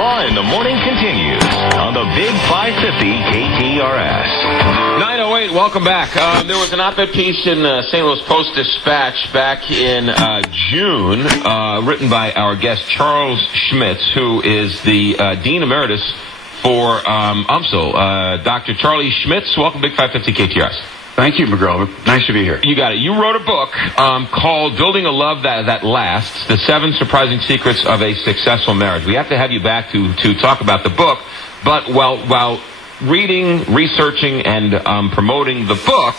McGraw in the Morning continues on the Big 550 KTRS. 908, welcome back. There was an op-ed piece in St. Louis Post-Dispatch back in June, written by our guest Charles Schmitz, who is the Dean Emeritus for UMSL. Dr. Charlie Schmitz, welcome to Big 550 KTRS. Thank you, McGraw. Nice to be here. You got it. You wrote a book called Building a Love That Lasts, The 7 Surprising Secrets of a Successful Marriage. We have to have you back to talk about the book, but while reading, researching, and promoting the book,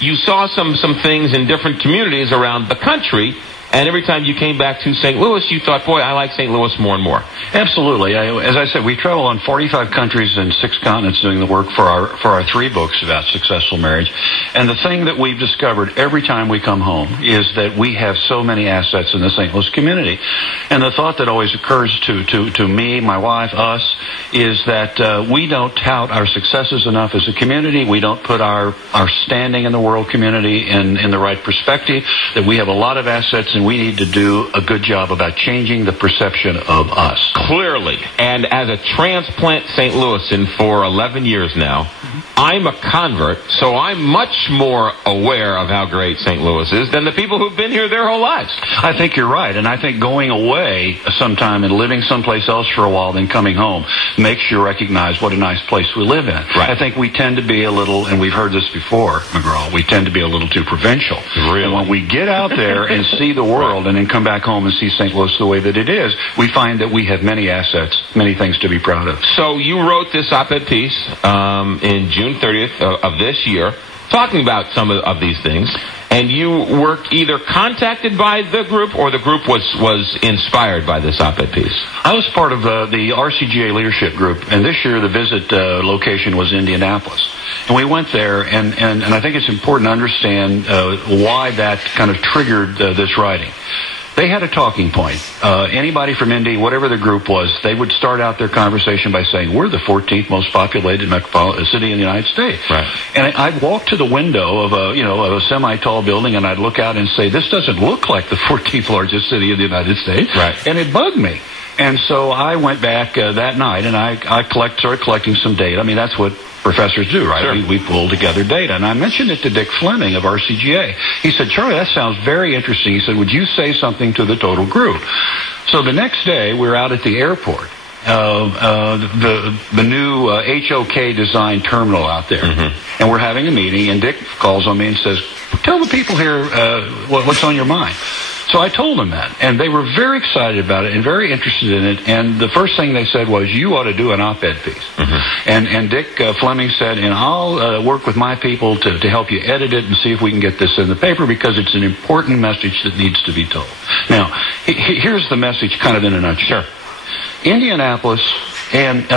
you saw some things in different communities around the country, and every time you came back to St. Louis, you thought, boy, I like St. Louis more and more. Absolutely. As I said, we travel on 45 countries and 6 continents doing the work for our 3 books about successful marriage. And the thing that we've discovered every time we come home is that we have so many assets in the St. Louis community. And the thought that always occurs to me, my wife, us, is that we don't tout our successes enough as a community. We don't put our standing in the world community in the right perspective, that we have a lot of assets and we need to do a good job about changing the perception of us. Clearly. And as a transplant St. Louisan for 11 years now, I'm a convert, so I'm much more aware of how great St. Louis is than the people who've been here their whole lives. I think you're right, and I think going away sometime and living someplace else for a while, then coming home, makes you recognize what a nice place we live in. Right. I think we tend to be a little, and we've heard this before, McGraw, we tend to be a little too provincial. Really? And when we get out there and see the world and then come back home and see St. Louis the way that it is, we find that we have many assets, many things to be proud of. So you wrote this op-ed piece in June 30th of this year, talking about some of these things, and you were either contacted by the group or the group was inspired by this op-ed piece. I was part of the RCGA leadership group, and this year the visit location was Indianapolis. And we went there, and I think it's important to understand why that kind of triggered this writing. They had a talking point. Anybody from Indy, whatever the group was, they would start out their conversation by saying, we're the 14th most populated metropolitan city in the United States. Right. And I'd walk to the window of a semi-tall building, and I'd look out and say, this doesn't look like the 14th largest city in the United States. Right. And it bugged me. And so I went back that night, and I started collecting some data. I mean, that's what professors do, right? Sure. We pull together data. And I mentioned it to Dick Fleming of RCGA. He said, Charlie, that sounds very interesting. He said, would you say something to the total group? So the next day, we're out at the airport. The new HOK design terminal out there. Mm-hmm. And we're having a meeting, and Dick calls on me and says, tell the people here what's on your mind. So I told them that, and they were very excited about it and very interested in it. And the first thing they said was, you ought to do an op-ed piece. Mm-hmm. And Dick Fleming said, and I'll work with my people to help you edit it and see if we can get this in the paper, because it's an important message that needs to be told. Now, here's the message kind of in a nutshell. Sure. Indianapolis and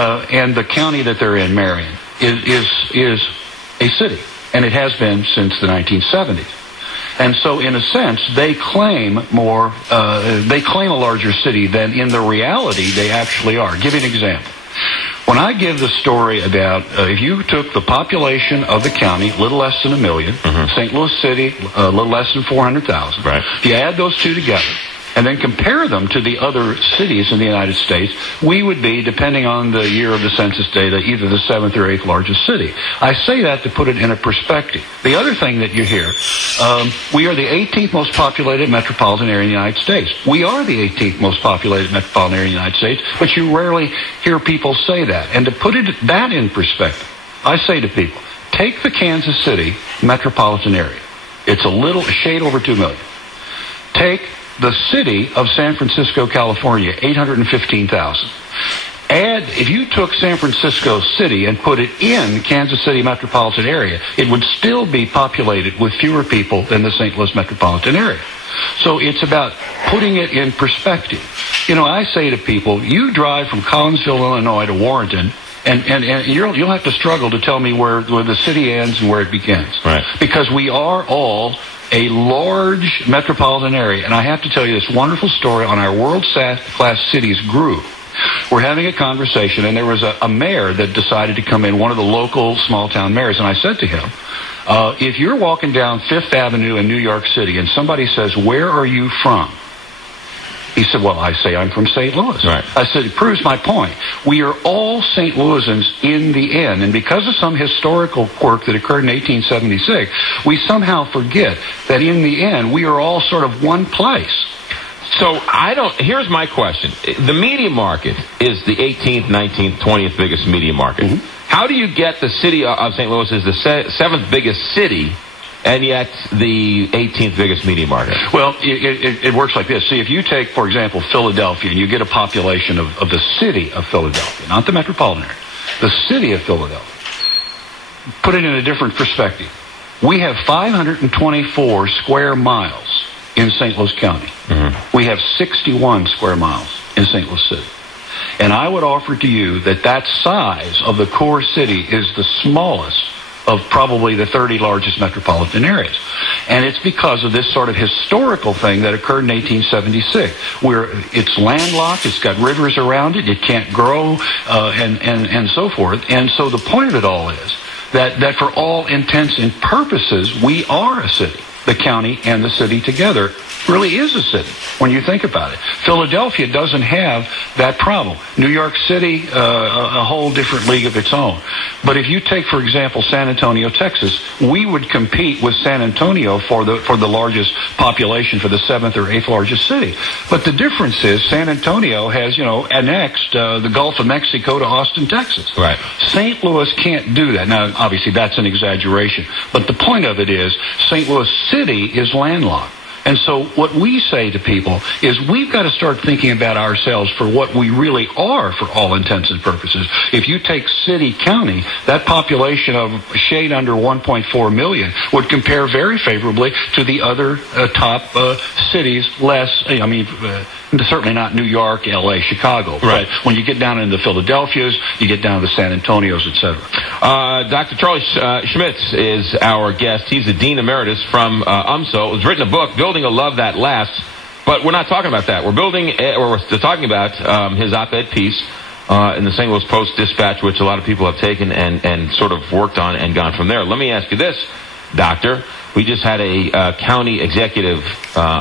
the county that they're in, Marion, is a city, and it has been since the 1970s. And so, in a sense, they claim a larger city than in the reality they actually are. Give you an example. When I give the story about if you took the population of the county, a little less than 1 million, mm-hmm. St. Louis City, a little less than 400,000. Right. If you add those two together and then compare them to the other cities in the United States, we would be, depending on the year of the census data, either the 7th or 8th largest city. I say that to put it in a perspective. The other thing that you hear, we are the 18th most populated metropolitan area in the United States. We are the 18th most populated metropolitan area in the United States, but you rarely hear people say that. And to put that in perspective, I say to people, take the Kansas City metropolitan area. It's a shade over 2 million. Take the city of San Francisco, California, 815,000. If you took San Francisco City and put it in Kansas City metropolitan area, it would still be populated with fewer people than the St. Louis metropolitan area. So it's about putting it in perspective. You know, I say to people, you drive from Collinsville, Illinois to Warrenton, and you'll have to struggle to tell me where the city ends and where it begins. Right. Because we are all a large metropolitan area. And I have to tell you this wonderful story on our world-class cities group. We're having a conversation, and there was a mayor that decided to come in, one of the local small-town mayors, and I said to him, if you're walking down Fifth Avenue in New York City and somebody says, where are you from? He said, well, I say I'm from St. Louis. Right. I said, it proves my point. We are all St. Louisans in the end, and because of some historical quirk that occurred in 1876, we somehow forget that in the end, we are all sort of one place. So here's my question. The media market is the 18th, 19th, 20th biggest media market. Mm-hmm. How do you get the city of St. Louis is the 7th biggest city, and yet the 18th biggest media market? Well, it works like this. See, if you take, for example, Philadelphia, and you get a population of the city of Philadelphia, not the metropolitan area, the city of Philadelphia, put it in a different perspective. We have 524 square miles in St. Louis County. Mm-hmm. We have 61 square miles in St. Louis City. And I would offer to you that size of the core city is the smallest of probably the 30 largest metropolitan areas. And it's because of this sort of historical thing that occurred in 1876, where it's landlocked, it's got rivers around it, it can't grow, and so forth. And so the point of it all is that for all intents and purposes, we are a city. The county and the city together really is a city when you think about it. Philadelphia doesn't have that problem. New York City, a whole different league of its own. But if you take, for example, San Antonio, Texas, we would compete with San Antonio for the largest population, for the 7th or 8th largest city. But the difference is San Antonio has, annexed the Gulf of Mexico to Austin, Texas. Right. St. Louis can't do that. Now, obviously, that's an exaggeration. But the point of it is St. Louis City is landlocked. And so what we say to people is we've got to start thinking about ourselves for what we really are for all intents and purposes. If you take city county, that population of shade under 1.4 million would compare very favorably to the other top cities, certainly not New York, L.A., Chicago. Right. But when you get down into Philadelphia's, you get down to San Antonio's, etc. Dr. Charlie Schmitz is our guest. He's the Dean Emeritus from UMSO. He's written a book, Building a Love That Lasts. But we're not talking about that. We're talking about his op-ed piece in the St. Louis Post-Dispatch, which a lot of people have taken and sort of worked on and gone from there. Let me ask you this, Doctor. We just had a county executive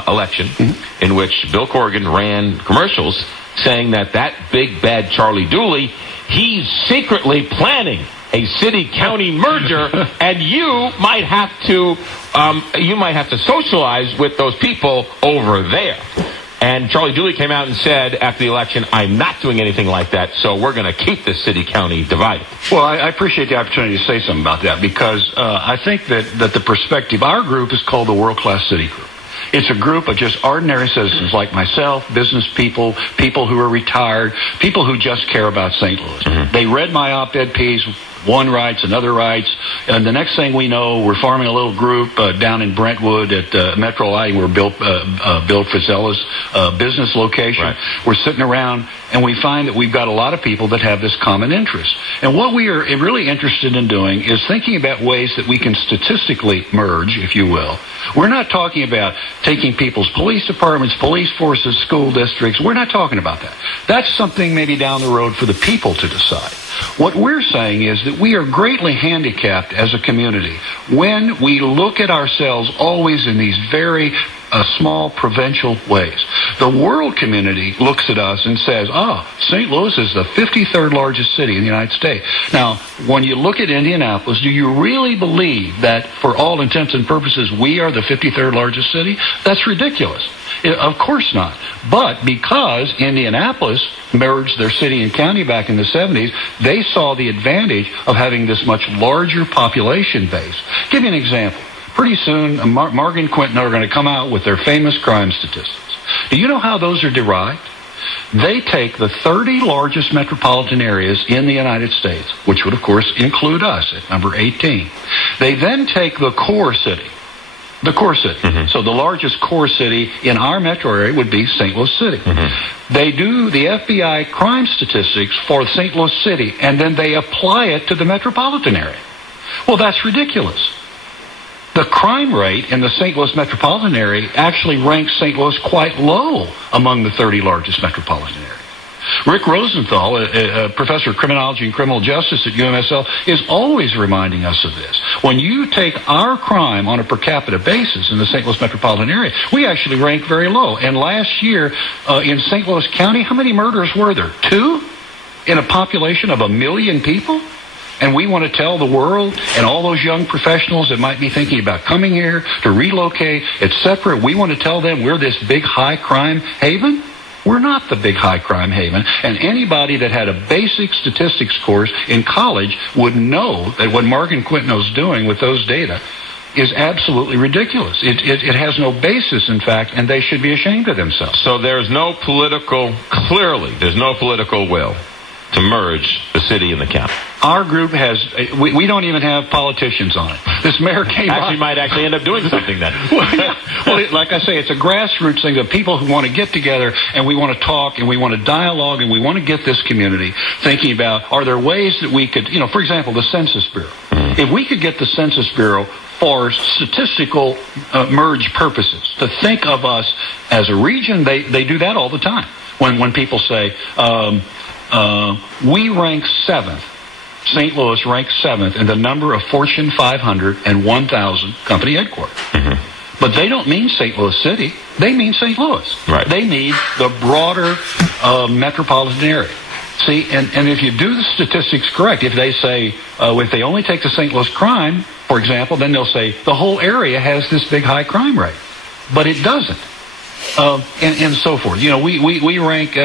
election in which Bill Corrigan ran commercials saying that big bad Charlie Dooley, he's secretly planning a city-county merger, and you might have to socialize with those people over there. And Charlie Dooley came out and said after the election, I'm not doing anything like that, so we're going to keep the city-county divided. Well, I appreciate the opportunity to say something about that because I think that the perspective, our group is called the World Class City Group. It's a group of just ordinary citizens like myself, business people, people who are retired, people who just care about St. Louis. Mm-hmm. They read my op-ed piece. One writes, another writes, and the next thing we know, we're forming a little group down in Brentwood at Metro Lighting, where Bill Frizella's business location. Right. We're sitting around, and we find that we've got a lot of people that have this common interest. And what we are really interested in doing is thinking about ways that we can statistically merge, if you will. We're not talking about taking people's police departments, police forces, school districts. We're not talking about that. That's something maybe down the road for the people to decide. What we're saying is that we are greatly handicapped as a community when we look at ourselves always in these very small provincial ways. The world community looks at us and says, St. Louis is the 53rd largest city in the United States. Now, when you look at Indianapolis, do you really believe that for all intents and purposes we are the 53rd largest city? That's ridiculous. Of course not. But because Indianapolis merged their city and county back in the 70s, they saw the advantage of having this much larger population base. Give you an example. Pretty soon, Marg and Quinton are going to come out with their famous crime statistics. Do you know how those are derived? They take the 30 largest metropolitan areas in the United States, which would, of course, include us at number 18. They then take the core city. The core city. Mm-hmm. So the largest core city in our metro area would be St. Louis City. Mm-hmm. They do the FBI crime statistics for St. Louis City, and then they apply it to the metropolitan area. Well, that's ridiculous. The crime rate in the St. Louis metropolitan area actually ranks St. Louis quite low among the 30 largest metropolitan areas. Rick Rosenthal, a professor of criminology and criminal justice at UMSL, is always reminding us of this. When you take our crime on a per capita basis in the St. Louis metropolitan area, we actually rank very low. And last year in St. Louis County, how many murders were there? 2 in a population of 1 million people? And we want to tell the world and all those young professionals that might be thinking about coming here to relocate, etc., we want to tell them we're this big high crime haven? We're not the big high crime haven. And anybody that had a basic statistics course in college would know that what Morgan Quintno's doing with those data is absolutely ridiculous. It has no basis, in fact, and they should be ashamed of themselves. So there's no political will to merge the city and the county. Our group has, we don't even have politicians on it. This mayor came might actually end up doing something then. Well, like I say, it's a grassroots thing of people who want to get together and we want to talk and we want to dialogue and we want to get this community thinking about, are there ways that we could, for example, the Census Bureau. If we could get the Census Bureau for statistical merge purposes, to think of us as a region, they do that all the time. When people say, we rank 7th, St. Louis ranks 7th in the number of Fortune 500 and 1,000 company headquarters. Mm-hmm. But they don't mean St. Louis City. They mean St. Louis. Right. They mean the broader metropolitan area. See, and if you do the statistics correct, if they say, if they only take the St. Louis crime, for example, then they'll say the whole area has this big high crime rate. But it doesn't. And so forth. We rank,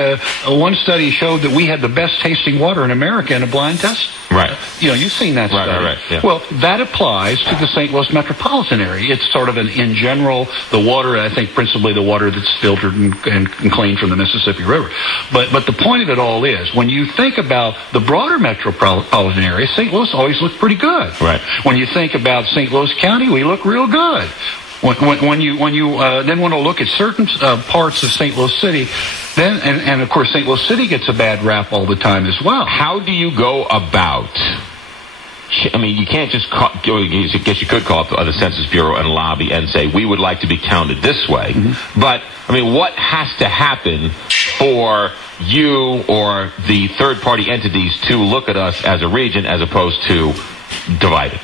one study showed that we had the best tasting water in America in a blind test. Right. You've seen that study. Right, yeah. Well, that applies to the St. Louis metropolitan area. It's sort of in general, the water, I think principally the water that's filtered and cleaned from the Mississippi River. But the point of it all is, when you think about the broader metropolitan area, St. Louis always looked pretty good. Right. When you think about St. Louis County, we look real good. When you then want to look at certain parts of St. Louis City, then and of course St. Louis City gets a bad rap all the time as well. How do you go about? I mean, you can't just I guess you could call up the Census Bureau and lobby and say we would like to be counted this way. Mm-hmm. But I mean, what has to happen for you or the third-party entities to look at us as a region as opposed to divided?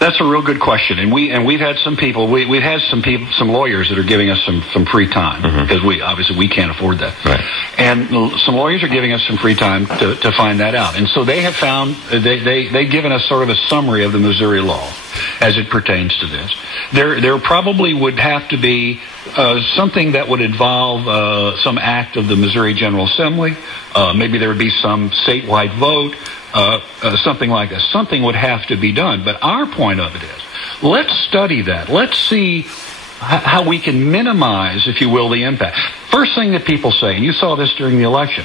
That's a real good question, and we've had some people, we've had some lawyers that are giving us some free time because we can't afford that, right. And some lawyers are giving us some free time to find that out, and so they have found they've given us sort of a summary of the Missouri law as it pertains to this. There probably would have to be something that would involve some act of the Missouri General Assembly. Maybe there would be some statewide vote. Something like that. Something would have to be done. But our point of it is, let's study that. Let's see how we can minimize, if you will, the impact. First thing that people say, and you saw this during the election,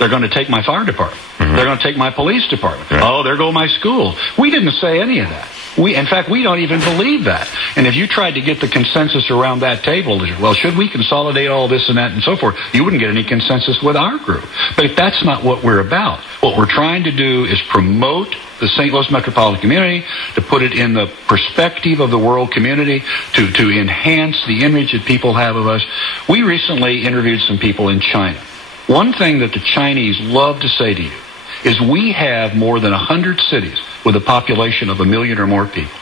they're going to take my fire department. Mm-hmm. They're going to take my police department. Right. There go my schools. We didn't say any of that. In fact, we don't even believe that. And if you tried to get the consensus around that table, well, should we consolidate all this and that and so forth, you wouldn't get any consensus with our group. But that's not what we're about. What we're trying to do is promote the St. Louis metropolitan community, to put it in the perspective of the world community, to enhance the image that people have of us. We recently interviewed some people in China. One thing that the Chinese love to say to you is we have more than 100 cities with a population of 1 million or more people.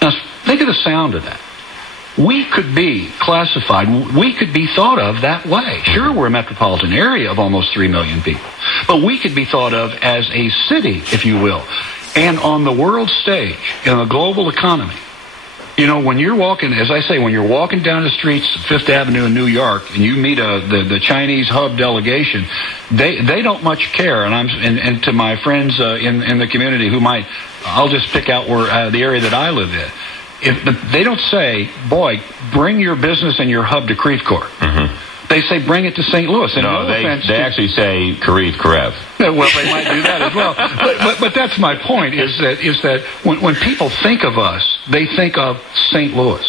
Now, think of the sound of that. We could be classified, we could be thought of that way. Sure, we're a metropolitan area of almost 3 million people, but we could be thought of as a city, if you will, and on the world stage, in a global economy. When you're walking, as I say, when you're walking down the streets of Fifth Avenue in New York and you meet the Chinese hub delegation, they don't much care. And to my friends in the community who I'll just pick out where the area that I live in. They don't say, boy, bring your business and your hub to Creve Coeur. Mm-hmm. They say bring it to St. Louis. And no, they actually say Karev. Well, they might do that as well. But that's my point, is that when people think of us, they think of St. Louis.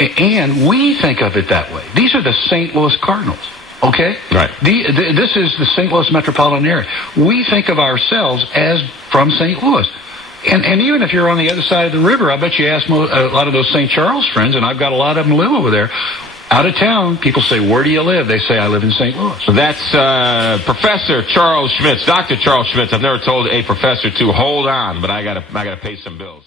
And we think of it that way. These are the St. Louis Cardinals. Okay? Right. This is the St. Louis metropolitan area. We think of ourselves as from St. Louis. And even if you're on the other side of the river, I bet you ask a lot of those St. Charles friends, and I've got a lot of them live over there, Out of town, people say, where do you live? They say, I live in St. Louis. That's Professor Charles Schmitz, Dr. Charles Schmitz. I've never told a professor to hold on, but I gotta pay some bills.